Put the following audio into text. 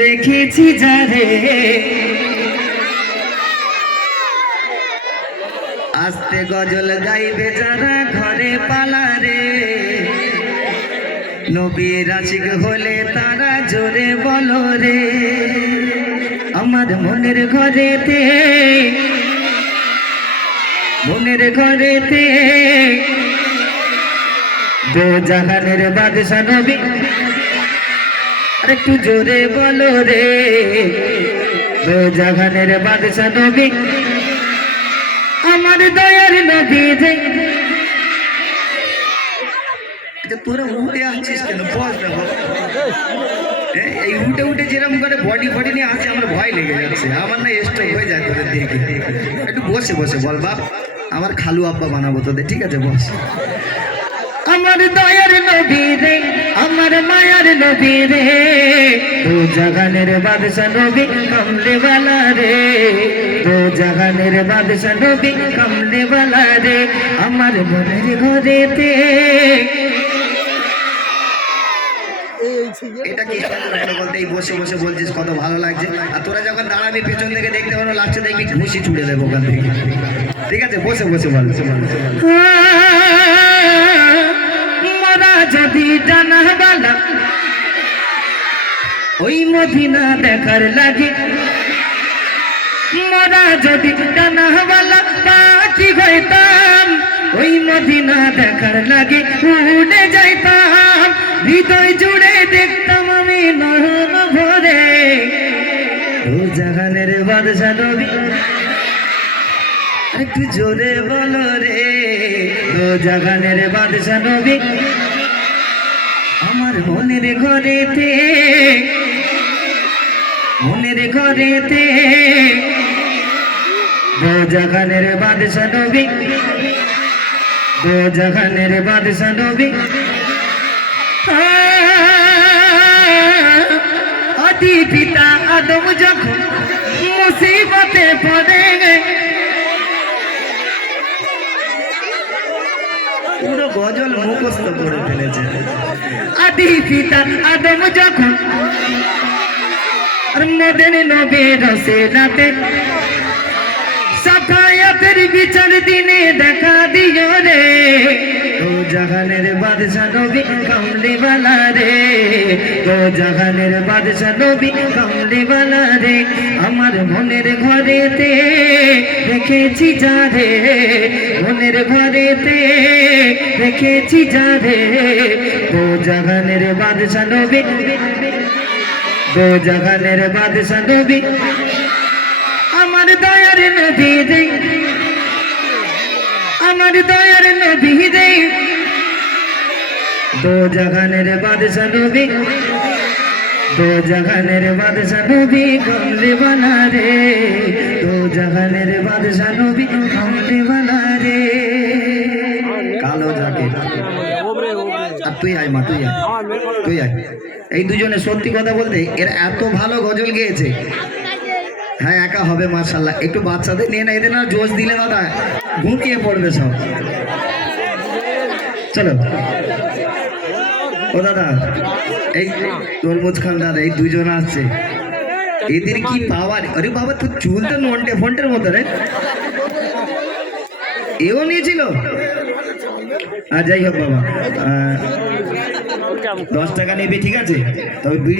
রেখেছি যারে আস্তে গজল গাইবে যারা ঘরে পালারে নবীর আশিক হলে তারা জোরে বলো রে আমার মনের ঘরেতে দো জাহানের বাদশা নবী আর একটু জোরে বলো রে দো জাহানের বাদশা নবী আমার দয়ার নবী রে। তোরা উঠে আসছিস কেন? বস দেখো এই উঠে উঠে যেরকম করে বডি নিয়ে আসছে আমার ভয় লেগে যাচ্ছে, আমার না স্ট্রোক হয়ে যায় তোদের দেখে। একটু বসে বল বাপ, আমার খালু আব্বা বানাবো তোদের, ঠিক আছে? বস। আমার দয়ার নবী রে আমার মায়ার নবী রে দো জাহানের বাদশা নবী কমলে वाला রে দো জাহানের বাদশা নবী কমলে वाला রে আমার মনের ঘরেতে। এটা কি বলতে এই বসে বলছিস কত ভালো লাগছে, আর তোরা যখন দাঁড়াবি পেছন থেকে দেখতে পারো লাস্টে দেখবি ঘুষি ছুড়ে দেবো ওখান থেকে, ঠিক আছে? বসে বল। মোরা যদি জানাবালা ওই মদিনা দেখার লাগে, মোরা যদি জানাবালা পাখি হইতাম ওই মদিনা দেখার লাগে উড়ে যাইতাম, হৃদয় জুড়ে দেখতাম আমি নয়ন ভরে দো জাহানের বাদশা নবী একটু জোরে বলো রে দো জাহানের বাদশা নবী আমার মনের ঘরেতে দো জাহানের বাদশা নবী দো জাহানের বাদশা নবী আদি পিতা আদম যখন মুসিবতে পড়ে পুরো গজল মুখস্থ করে ফেলেছে। আদি পিতা আদম যখন মদের নবী রসেলাতে সাফায়াতের বিচার দিনে দেখা দিও রে দো জাহানের বাদশা নবী কমলে वाला রে দো জাহানের বাদশা নবী কমলে वाला রে আমার মনের ঘরেতে রেখেছি যারে মনের ঘরেতে রেখেছি যারে দো জাহানের বাদশা নবী দো জাহানের বাদশা নবী আমার দয়ার নবী রে আমার দয়ার নবী রে দো জাহানের বাদশা নবী দো জাহানের বাদশা নবী কমলে वाला রে দো জাহানের বাদশা নবী কমলে वाला রে। কালো জ্যাকেট আর তুই আয় মা, তুই আয়। এই দুজনে সত্যি কথা বলতে এরা এত ভালো গজল গেয়েছে। হ্যাঁ একা হবে মাশাআল্লাহ, একটু বাচ্চাদের নিয়ে না, এদের না জোশ দিলে দাদা ঘুমিয়ে পড়বে সব। চলো ও দাদা, এই তরমুজ খান দাদা, এই দুজন আসছে, এদের কি পাওয়ার! আরে বাবা তোর চুল তো নন্টে ফন্টের মতো রে, এও নিয়েছিল। আর যাই হোক বাবা 10 টাকা নেবে, ঠিক আছে? তবে